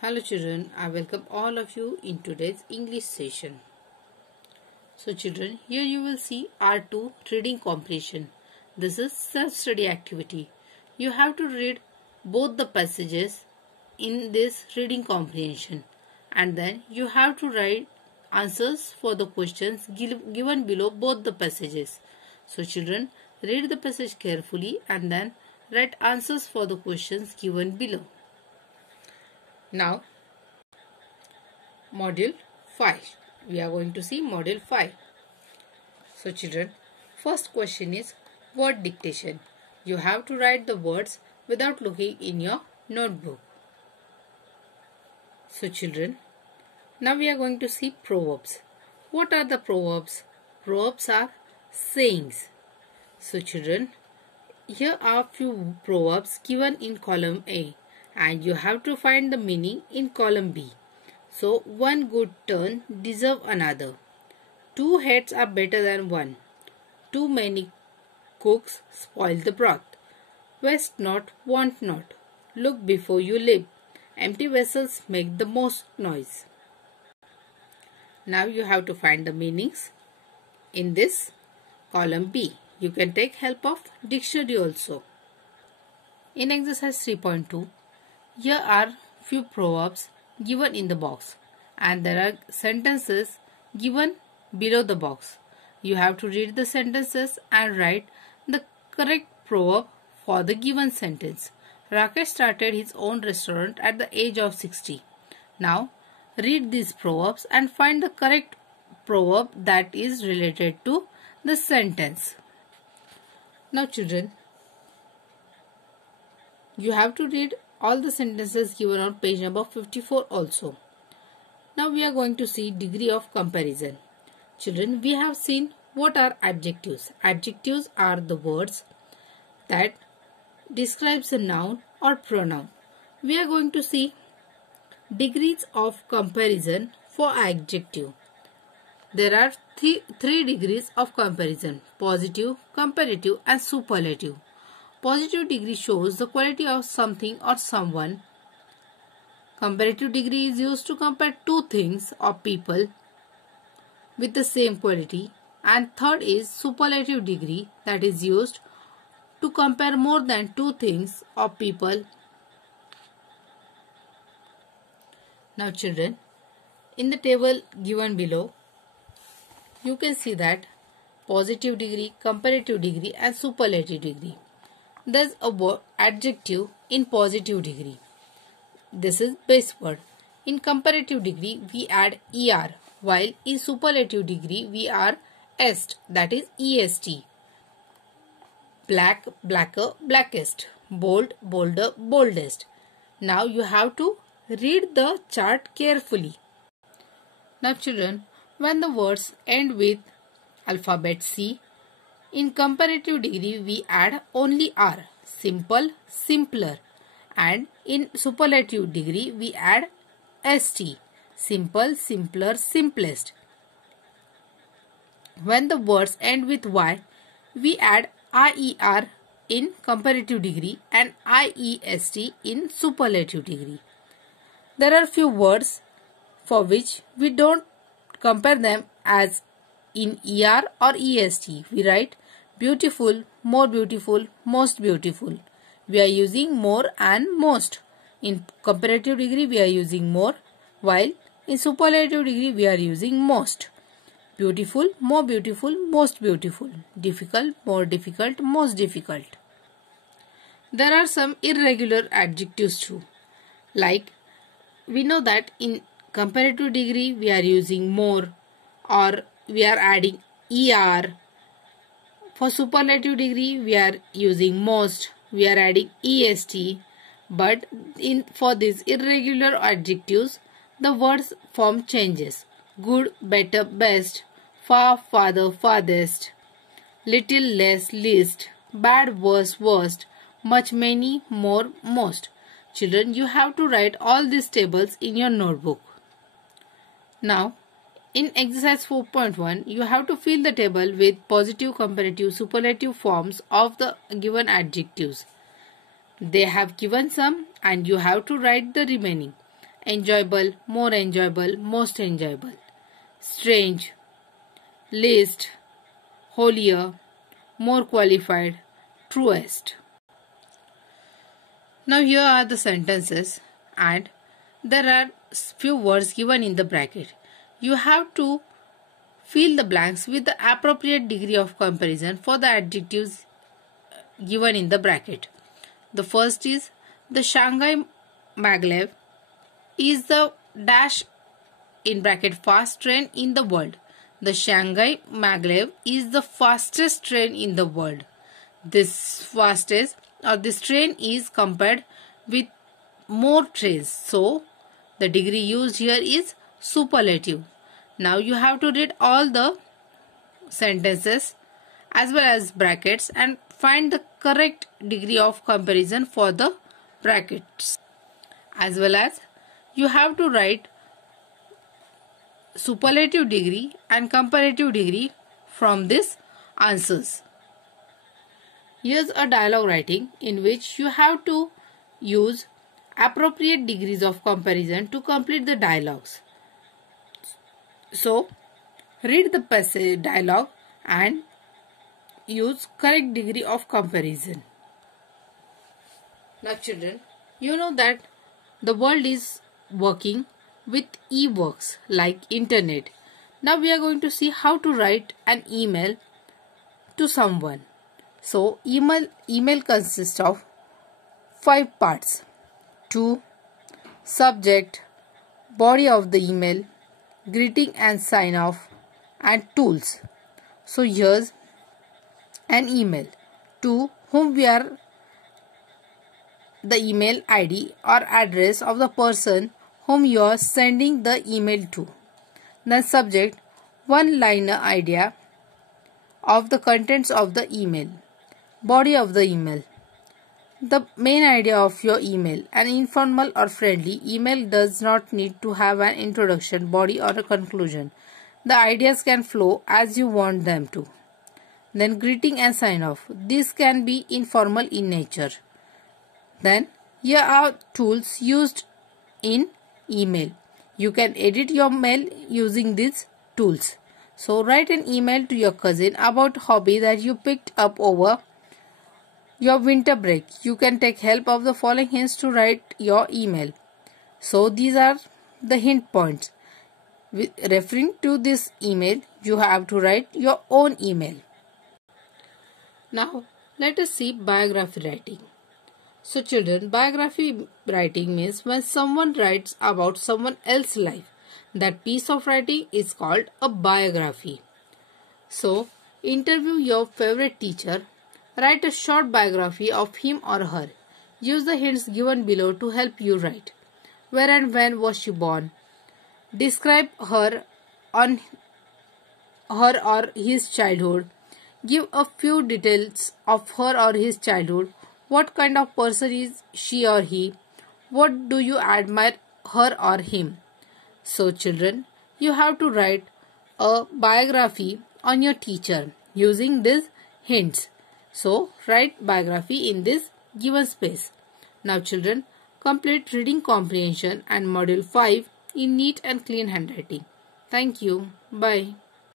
Hello children, I welcome all of you in today's English session. So children, here you will see R2 reading comprehension. This is self-study activity. You have to read both the passages in this reading comprehension and then you have to write answers for the questions given below both the passages. So children, read the passage carefully and then write answers for the questions given below. Now, Module 5. We are going to see Module 5. So children, first question is word dictation. You have to write the words without looking in your notebook. So children, now we are going to see proverbs. What are the proverbs? Proverbs are sayings. So children, here are few proverbs given in column A and you have to find the meaning in column B. So, one good turn deserves another. Two heads are better than one. Too many cooks spoil the broth. Waste not, want not. Look before you leap. Empty vessels make the most noise. Now you have to find the meanings in this column B. You can take help of dictionary also. In exercise 3.2, here are few proverbs given in the box and there are sentences given below the box. You have to read the sentences and write the correct proverb for the given sentence. Rakesh started his own restaurant at the age of 60. Now read these proverbs and find the correct proverb that is related to the sentence. Now children, you have to read all the sentences given on page number 54 also. Now we are going to see degree of comparison. Children, we have seen what are adjectives. Adjectives are the words that describes a noun or pronoun. We are going to see degrees of comparison for adjective. There are three degrees of comparison: positive, comparative and superlative. Positive degree shows the quality of something or someone. Comparative degree is used to compare two things or people with the same quality. And third is superlative degree, that is used to compare more than two things or people. Now children, in the table given below, you can see that positive degree, comparative degree and superlative degree. There's a word adjective in positive degree. This is base word. In comparative degree, we add er, while in superlative degree, we are est, that is est. Black, blacker, blackest. Bold, bolder, boldest. Now you have to read the chart carefully. Now children, when the words end with alphabet C, in comparative degree, we add only R, simple, simpler. And in superlative degree, we add ST, simple, simpler, simplest. When the words end with Y, we add IER in comparative degree and IEST in superlative degree. There are few words for which we don't compare them as in ER or EST. We write beautiful, more beautiful, most beautiful. We are using more and most. In comparative degree, we are using more, while in superlative degree, we are using most. Beautiful, more beautiful, most beautiful. Difficult, more difficult, most difficult. There are some irregular adjectives too. Like, we know that in comparative degree, we are using more or we are adding ER. For superlative degree, we are using most. We are adding EST. But for these irregular adjectives, the words form changes. Good, better, best. Far, farther, farthest. Little, less, least. Bad, worse, worst. Much, many, more, most. Children, you have to write all these tables in your notebook. Now, in exercise 4.1, you have to fill the table with positive, comparative, superlative forms of the given adjectives. They have given some and you have to write the remaining. enjoyable, more enjoyable, most enjoyable, strange, least, holier, more qualified, truest. Now here are the sentences and there are few words given in the bracket. You have to fill the blanks with the appropriate degree of comparison for the adjectives given in the bracket. The first is the Shanghai Maglev is the dash in bracket fast train in the world. The Shanghai Maglev is the fastest train in the world. This fastest or this train is compared with more trains. So the degree used here is superlative. Now you have to read all the sentences as well as brackets and find the correct degree of comparison for the brackets. As well as you have to write superlative degree and comparative degree from these answers. Here's a dialogue writing in which you have to use appropriate degrees of comparison to complete the dialogues. So, read the passage dialogue and use correct degree of comparison. Now children, you know that the world is working with e-works like internet. Now we are going to see how to write an email to someone. So email consists of 5 parts: to, subject, body of the email, greeting and sign off, and tools. So here's an email to whom we are the email ID or address of the person whom you are sending the email to. Then subject, one-liner idea of the contents of the email. Body of the email, the main idea of your email. An informal or friendly email does not need to have an introduction, body or a conclusion. The ideas can flow as you want them to. Then greeting and sign off. This can be informal in nature. Then here are tools used in email. You can edit your mail using these tools. So write an email to your cousin about a hobby that you picked up over your winter break. You can take help of the following hints to write your email. So these are the hint points. Referring to this email, you have to write your own email. Now let us see biography writing. So children, biography writing means when someone writes about someone else's life. That piece of writing is called a biography. So interview your favorite teacher. Write a short biography of him or her. Use the hints given below to help you write. Where and when was she born? Describe her on her or his childhood. Give a few details of her or his childhood. What kind of person is she or he? What do you admire her or him? So children, you have to write a biography on your teacher using these hints. So write biography in this given space. Now children, complete reading comprehension and module 5 in neat and clean handwriting. Thank you. Bye.